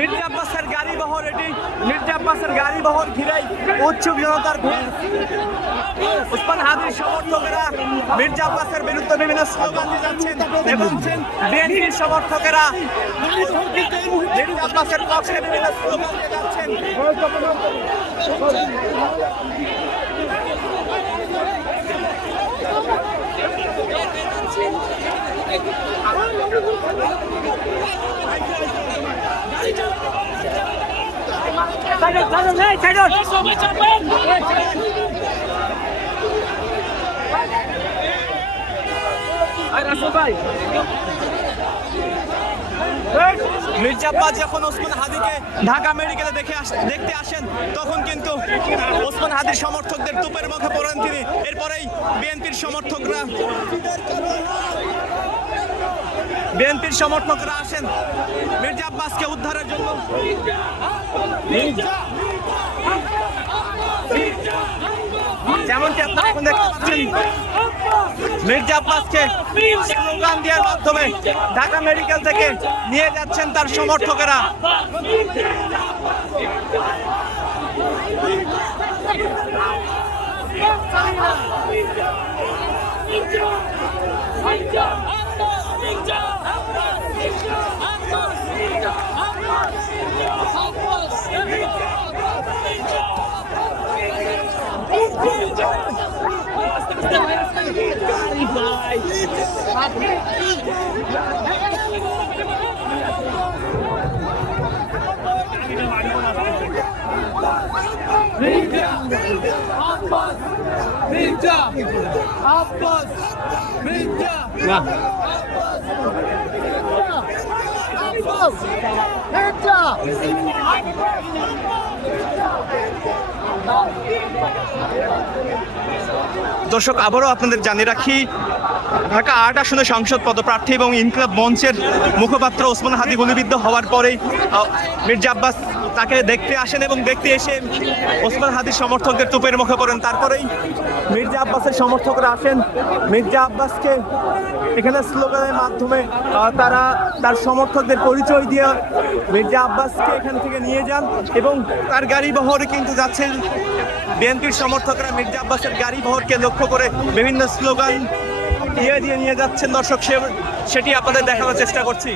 মির্জা আব্বাসের গাড়ি বহর, এটি মির্জা আব্বাসের গাড়ি বহর ঘিরেই উৎসুক জনতার ভিড়। ওসমান হাদির সমর্থকেরা মির্জা আব্বাসের বিরুদ্ধে বিভিন্ন স্লোগান দিয়ে যাচ্ছেন এবং বিএনপির সমর্থকেরা মির্জা আব্বাসের পক্ষে বিভিন্ন স্লোগান দিয়ে যাচ্ছেন। মির্জা আব্বাস যখন ওসমান হাদিকে ঢাকা মেডিকেলে দেখতে আসেন তখন কিন্তু ওসমান হাদির সমর্থকদের তুপের মুখে পড়েন তিনি। এরপরেই বিএনপির সমর্থকরা আসেন মির্জা আব্বাসকে উদ্ধারের জন্য। যেমনটি আপনারা এখন দেখতে পাচ্ছেন, মির্জা আব্বাসকে স্লোগান দেওয়ার মাধ্যমে ঢাকা মেডিকেল থেকে নিয়ে যাচ্ছেন তার সমর্থকেরা। দর্শক, আবারও আপনাদের জানিয়ে রাখি, ঢাকা ৮ আসনে সংসদ পদপ্রার্থী এবং ইনকিলাব মঞ্চের মুখপাত্র ওসমান হাদি গুলিবিদ্ধ হওয়ার পরেই মির্জা আব্বাস তাকে দেখতে আসেন এবং দেখতে এসে ওসমান হাদির সমর্থকদের তুপের মুখে পড়েন। তারপরেই মির্জা আব্বাসের সমর্থকরা আসেন মির্জা আব্বাসকে এখানে স্লোগানের মাধ্যমে তার সমর্থকদের পরিচয় দিয়ে মির্জা আব্বাসকে এখান থেকে নিয়ে যান এবং তার গাড়ি বহরে কিন্তু যাচ্ছেন বিএনপির সমর্থকরা মির্জা আব্বাসের গাড়ি বহরকে লক্ষ্য করে বিভিন্ন স্লোগান দিয়ে নিয়ে যাচ্ছেন। দর্শক, সেটি আপনাদের দেখানোর চেষ্টা করছি।